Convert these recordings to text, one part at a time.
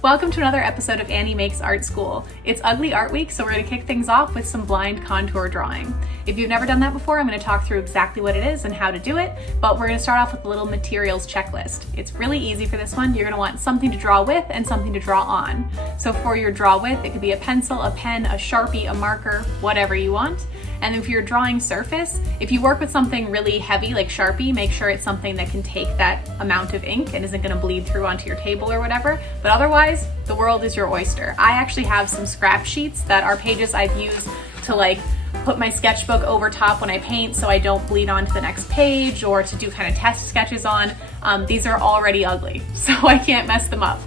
Welcome to another episode of Annie Makes Art School. It's Ugly Art Week, so we're going to kick things off with some blind contour drawing. If you've never done that before, I'm going to talk through exactly what it is and how to do it, but we're going to start off with a little materials checklist. It's really easy for this one. You're going to want something to draw with and something to draw on. So for your draw with, it could be a pencil, a pen, a Sharpie, a marker, whatever you want. And if you're drawing surface, if you work with something really heavy like Sharpie, make sure it's something that can take that amount of ink and isn't going to bleed through onto your table or whatever. But otherwise, the world is your oyster. I actually have some scrap sheets that are pages I've used to put my sketchbook over top when I paint so I don't bleed onto the next page, or to do kind of test sketches on. These are already ugly, so I can't mess them up.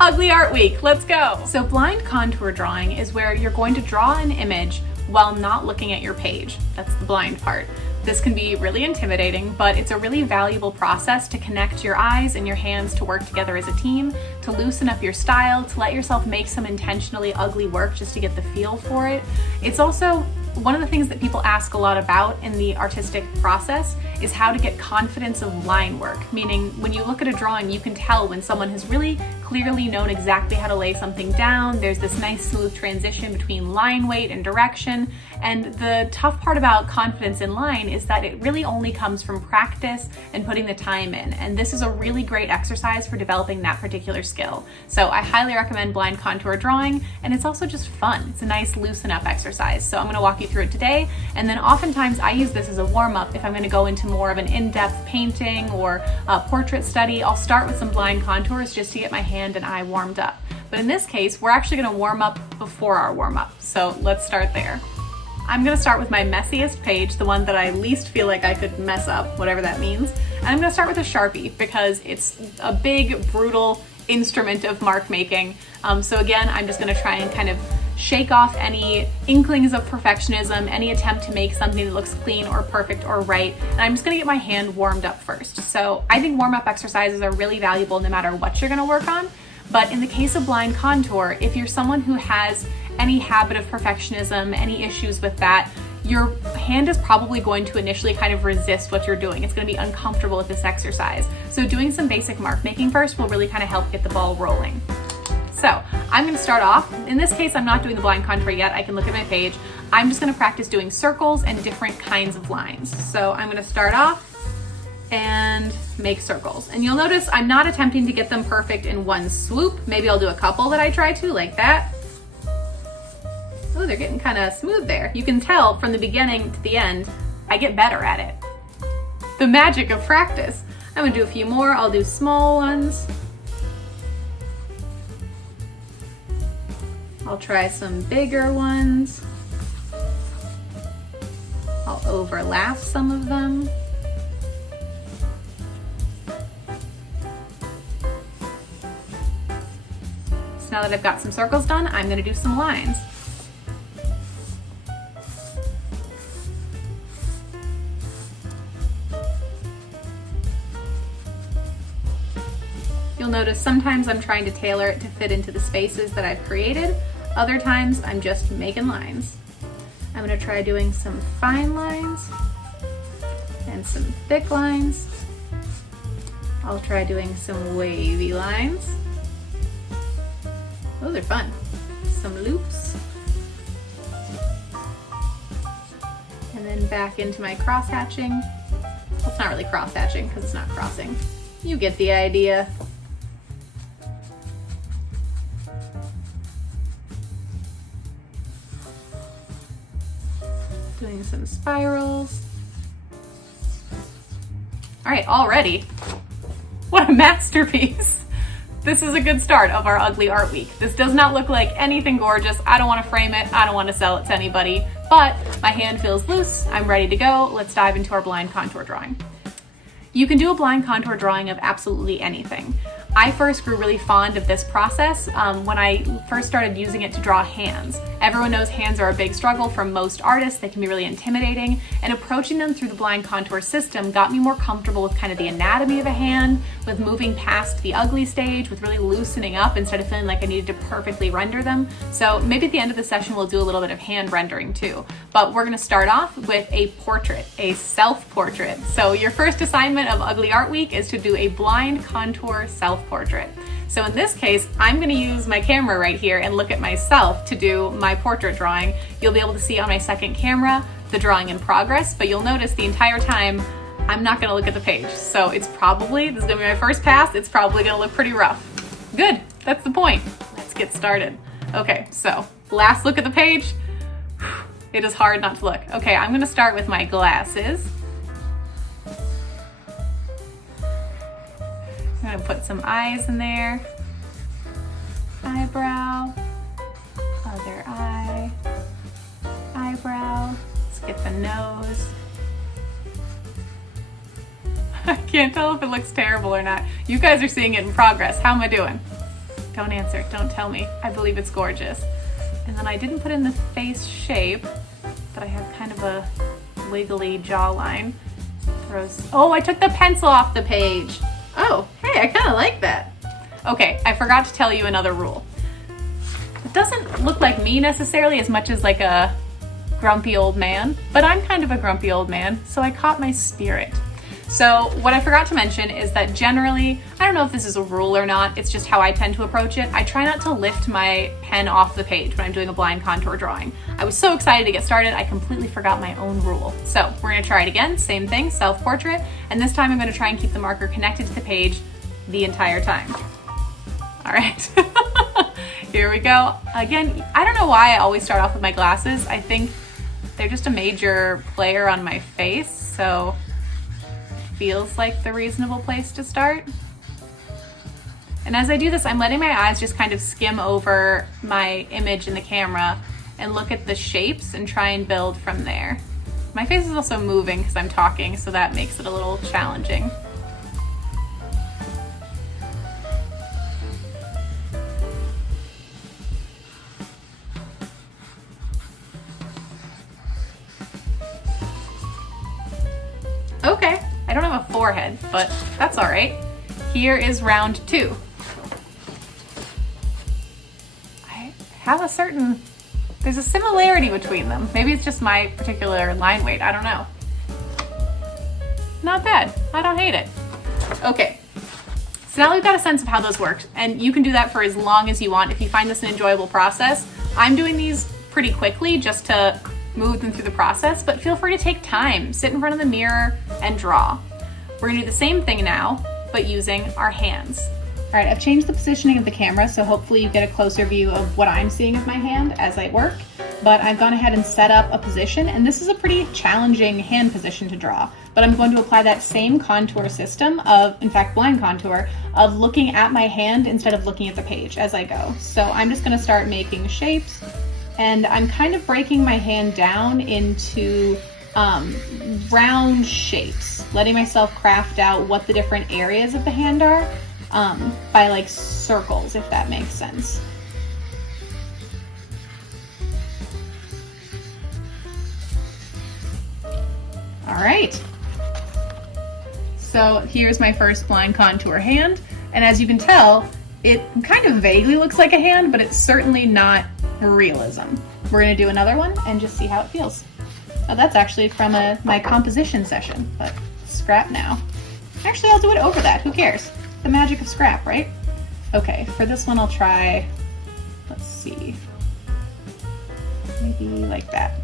Ugly Art Week, let's go! So blind contour drawing is where you're going to draw an image while not looking at your page. That's the blind part. This can be really intimidating, but it's a really valuable process to connect your eyes and your hands to work together as a team, to loosen up your style, to let yourself make some intentionally ugly work just to get the feel for it. It's also one of the things that people ask a lot about in the artistic process is how to get confidence of line work, meaning when you look at a drawing, you can tell when someone has really clearly known exactly how to lay something down. There's this nice smooth transition between line weight and direction. And the tough part about confidence in line is that it really only comes from practice and putting the time in. And this is a really great exercise for developing that particular skill. So I highly recommend blind contour drawing, and it's also just fun. It's a nice loosen up exercise. So I'm going to walk you through it today. And then oftentimes I use this as a warm-up if I'm going to go into more of an in-depth painting or a portrait study. I'll start with some blind contours just to get my hand and eye warmed up. But in this case, we're actually going to warm up before our warm-up. So let's start there. I'm going to start with my messiest page, the one that I least feel like I could mess up, whatever that means. And I'm going to start with a Sharpie because it's a big, brutal instrument of mark making. So again, I'm just going to try and kind of shake off any inklings of perfectionism, any attempt to make something that looks clean or perfect or right. And I'm just going to get my hand warmed up first. So I think warm-up exercises are really valuable no matter what you're going to work on. But in the case of blind contour, if you're someone who has any habit of perfectionism, any issues with that, your hand is probably going to initially kind of resist what you're doing. It's going to be uncomfortable with this exercise. So doing some basic mark making first will really kind of help get the ball rolling. So I'm going to start off. In this case, I'm not doing the blind contour yet. I can look at my page. I'm just going to practice doing circles and different kinds of lines. So I'm going to start off and make circles. And you'll notice I'm not attempting to get them perfect in one swoop. Maybe I'll do a couple that I try to, like that. Oh, they're getting kind of smooth there. You can tell from the beginning to the end, I get better at it. The magic of practice. I'm gonna do a few more. I'll do small ones. I'll try some bigger ones. I'll overlap some of them. So now that I've got some circles done, I'm gonna do some lines. You'll notice sometimes I'm trying to tailor it to fit into the spaces that I've created. Other times I'm just making lines. I'm gonna try doing some fine lines and some thick lines. I'll try doing some wavy lines. Those are fun. Some loops. And then back into my cross hatching. Well, it's not really cross hatching because it's not crossing. You get the idea. Doing some spirals. All right, already. What a masterpiece. This is a good start of our Ugly Art Week. This does not look like anything gorgeous. I don't want to frame it. I don't want to sell it to anybody, but my hand feels loose. I'm ready to go. Let's dive into our blind contour drawing. You can do a blind contour drawing of absolutely anything. I first grew really fond of this process when I first started using it to draw hands. Everyone knows hands are a big struggle for most artists. They can be really intimidating, and approaching them through the blind contour system got me more comfortable with kind of the anatomy of a hand, with moving past the ugly stage, with really loosening up instead of feeling like I needed to perfectly render them. So maybe at the end of the session we'll do a little bit of hand rendering too. But we're gonna start off with a portrait, a self-portrait. So your first assignment of Ugly Art Week is to do a blind contour self-portrait. So in this case, I'm gonna use my camera right here and look at myself to do my portrait drawing. You'll be able to see on my second camera the drawing in progress, but you'll notice the entire time I'm not gonna look at the page. So it's probably, this is gonna be my first pass, it's probably gonna look pretty rough. Good, that's the point. Let's get started. Okay, so last look at the page. It is hard not to look. Okay, I'm gonna start with my glasses. I'm gonna put some eyes in there. Eyebrow, other eye, eyebrow. Let's get the nose. I can't tell if it looks terrible or not. You guys are seeing it in progress. How am I doing? Don't answer, don't tell me. I believe it's gorgeous. And then I didn't put in the face shape, but I have kind of a wiggly jawline. Oh, I took the pencil off the page. Oh, hey, I kind of like that. Okay, I forgot to tell you another rule. It doesn't look like me necessarily as much as like a grumpy old man, but I'm kind of a grumpy old man, so I caught my spirit. So what I forgot to mention is that generally, I don't know if this is a rule or not, it's just how I tend to approach it. I try not to lift my pen off the page when I'm doing a blind contour drawing. I was so excited to get started, I completely forgot my own rule. So we're gonna try it again, same thing, self-portrait, and this time I'm gonna try and keep the marker connected to the page the entire time. All right, here we go. Again, I don't know why I always start off with my glasses. I think they're just a major player on my face, so feels like the reasonable place to start. And as I do this, I'm letting my eyes just kind of skim over my image in the camera and look at the shapes and try and build from there. My face is also moving because I'm talking, so that makes it a little challenging. Okay. I don't have a forehead, but that's all right. Here is round 2. I have there's a similarity between them. Maybe it's just my particular line weight, I don't know. Not bad, I don't hate it. Okay, so now we've got a sense of how those work, and you can do that for as long as you want if you find this an enjoyable process. I'm doing these pretty quickly just to move them through the process, but feel free to take time, sit in front of the mirror and draw. We're gonna do the same thing now, but using our hands. All right, I've changed the positioning of the camera, so hopefully you get a closer view of what I'm seeing of my hand as I work, but I've gone ahead and set up a position, and this is a pretty challenging hand position to draw, but I'm going to apply that same contour system of, in fact, blind contour, of looking at my hand instead of looking at the page as I go. So I'm just gonna start making shapes, and I'm kind of breaking my hand down into round shapes, letting myself craft out what the different areas of the hand are by like circles, if that makes sense. All right, so here's my first blind contour hand, and as you can tell, it kind of vaguely looks like a hand, but it's certainly not realism. We're gonna do another one and just see how it feels. Oh, that's actually from my composition session, but scrap now. Actually, I'll do it over that, who cares? The magic of scrap, right? Okay, for this one I'll try, let's see, maybe like that.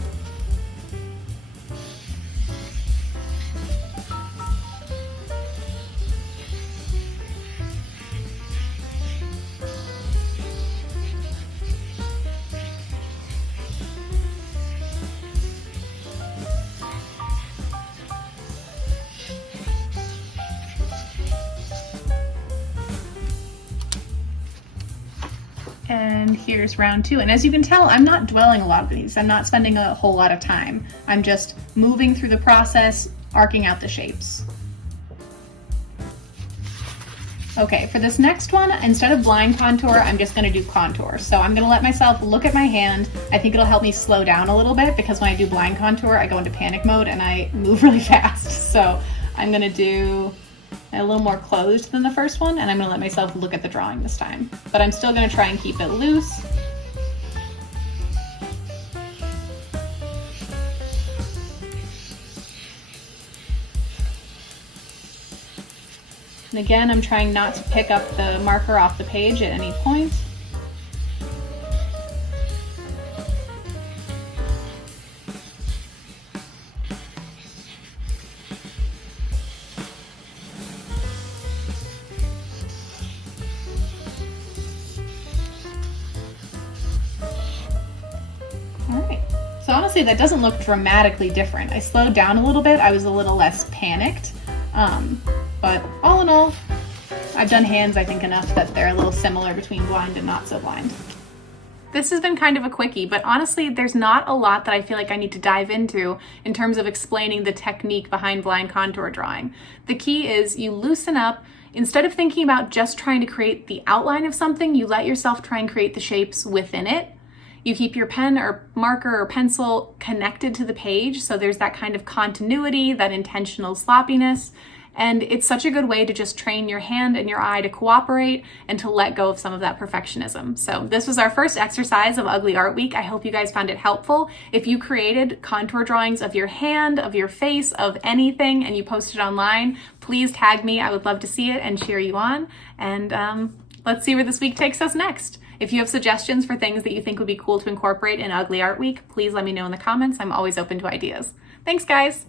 And here's round 2. And as you can tell, I'm not dwelling a lot of these. I'm not spending a whole lot of time. I'm just moving through the process, arcing out the shapes. Okay, for this next one, instead of blind contour, I'm just gonna do contour. So I'm gonna let myself look at my hand. I think it'll help me slow down a little bit because when I do blind contour, I go into panic mode and I move really fast. So I'm gonna do a little more closed than the first one, and I'm gonna let myself look at the drawing this time. But I'm still gonna try and keep it loose. And again, I'm trying not to pick up the marker off the page at any point. All right. So honestly, that doesn't look dramatically different. I slowed down a little bit. I was a little less panicked. But all in all, I've done hands, I think, enough that they're a little similar between blind and not so blind. This has been kind of a quickie, but honestly, there's not a lot that I feel like I need to dive into in terms of explaining the technique behind blind contour drawing. The key is you loosen up. Instead of thinking about just trying to create the outline of something, you let yourself try and create the shapes within it. You keep your pen or marker or pencil connected to the page, so there's that kind of continuity, that intentional sloppiness, and it's such a good way to just train your hand and your eye to cooperate and to let go of some of that perfectionism. So this was our first exercise of Ugly Art Week. I hope you guys found it helpful. If you created contour drawings of your hand, of your face, of anything, and you posted online, please tag me. I would love to see it and cheer you on. And let's see where this week takes us next. If you have suggestions for things that you think would be cool to incorporate in Ugly Art Week, please let me know in the comments. I'm always open to ideas. Thanks, guys.